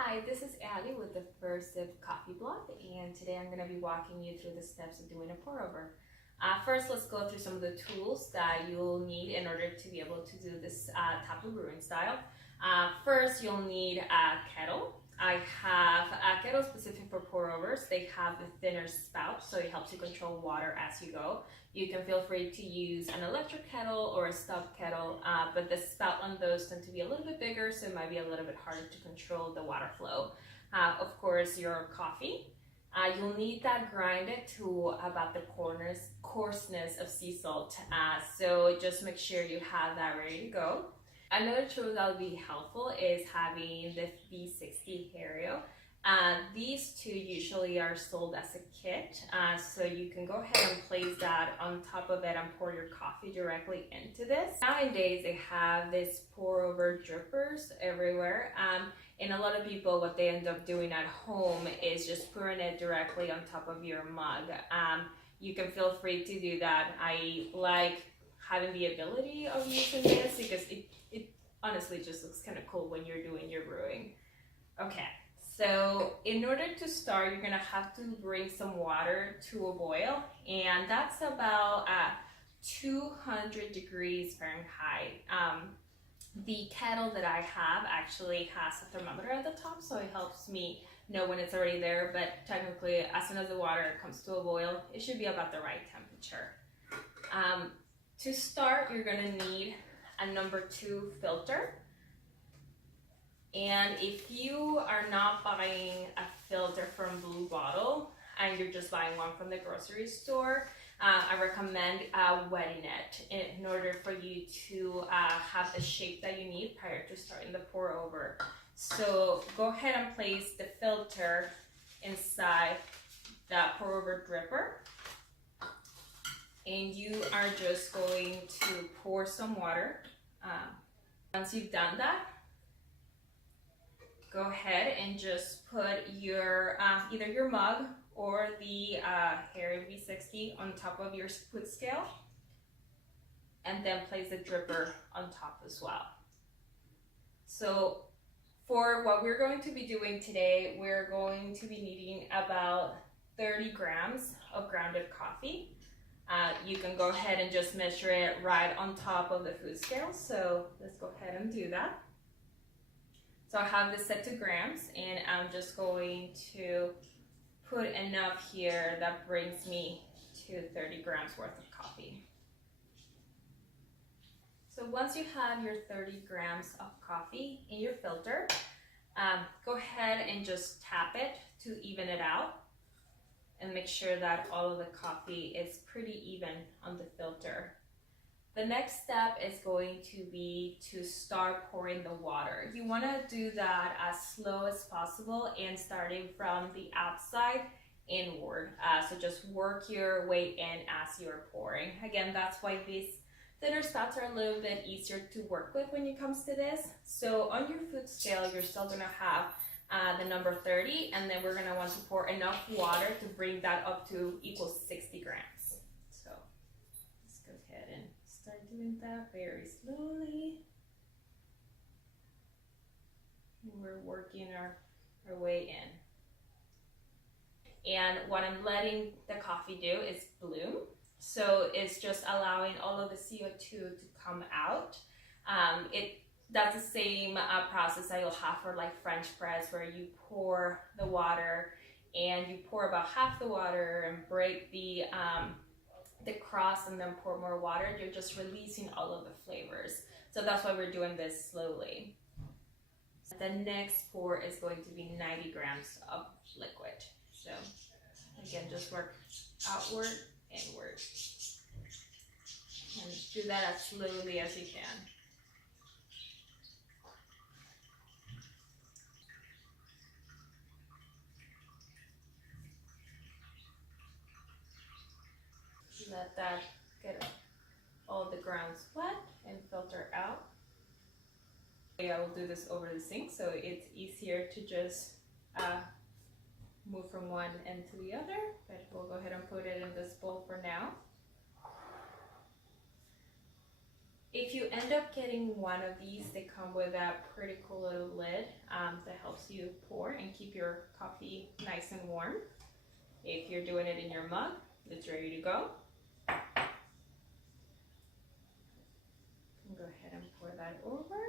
Hi, this is Allie with the First Sip Coffee Blog, and today I'm going to be walking you through the steps of doing a pour over. First, let's go through some of the tools that you'll need in order to be able to do this type of brewing style. First, you'll need a kettle. I have a kettle specific for pour overs. They have a thinner spout, so it helps you control water as you go. You can feel free to use an electric kettle or a stub kettle, but the spout on those tend to be a little bit bigger, so it might be a little bit harder to control the water flow. Of course, your coffee. You'll need that grinded to about the coarseness of sea salt, so just make sure you have that ready to go. Another tool that will be helpful is having the V60 Hario. These two usually are sold as a kit, so you can go ahead and place that on top of it and pour your coffee directly into this. Nowadays they have this pour over drippers everywhere, and a lot of people, what they end up doing at home is just pouring it directly on top of your mug. You can feel free to do that. I like having the ability of using this because it honestly just looks kind of cool when you're doing your brewing. Okay, so in order to start, you're gonna have to bring some water to a boil, and that's about 200 degrees Fahrenheit. The kettle that I have actually has a thermometer at the top, so it helps me know when it's already there, but technically as soon as the water comes to a boil, it should be about the right temperature. To start, you're gonna need a number 2 filter. And if you are not buying a filter from Blue Bottle and you're just buying one from the grocery store, I recommend wetting it in order for you to have the shape that you need prior to starting the pour over. So go ahead and place the filter inside that pour over dripper. And you are just going to pour some water. Once you've done that, go ahead and just put your either your mug or the Hario V60 on top of your foot scale, and then place the dripper on top as well. So for what we're going to be doing today, we're going to be needing about 30 grams of grounded coffee. You can go ahead and just measure it right on top of the food scale. So let's go ahead and do that. So I have this set to grams, and I'm just going to put enough here that brings me to 30 grams worth of coffee. So once you have your 30 grams of coffee in your filter, go ahead and just tap it to even it out, and make sure that all of the coffee is pretty even on the filter. The next step is going to be to start pouring the water. You want to do that as slow as possible and starting from the outside inward. So just work your way in as you're pouring. Again, that's why these thinner spouts are a little bit easier to work with when it comes to this. So on your food scale, you're still going to have the number 30, and then we're going to want to pour enough water to bring that up to equal 60 grams. So let's go ahead and start doing that very slowly. And we're working our way in. And what I'm letting the coffee do is bloom. So it's just allowing all of the CO2 to come out. That's the same process that you'll have for like French press, where you pour the water and you pour about half the water and break the crust and then pour more water. You're just releasing all of the flavors. So that's why we're doing this slowly. The next pour is going to be 90 grams of liquid. So again, just work outward, inward. And do that as slowly as you can. Let that get all the grounds wet and filter out. I will do this over the sink, so it's easier to just move from one end to the other, but we'll go ahead and put it in this bowl for now. If you end up getting one of these, they come with a pretty cool little lid that helps you pour and keep your coffee nice and warm. If you're doing it in your mug, it's ready to go. Go ahead and pour that over.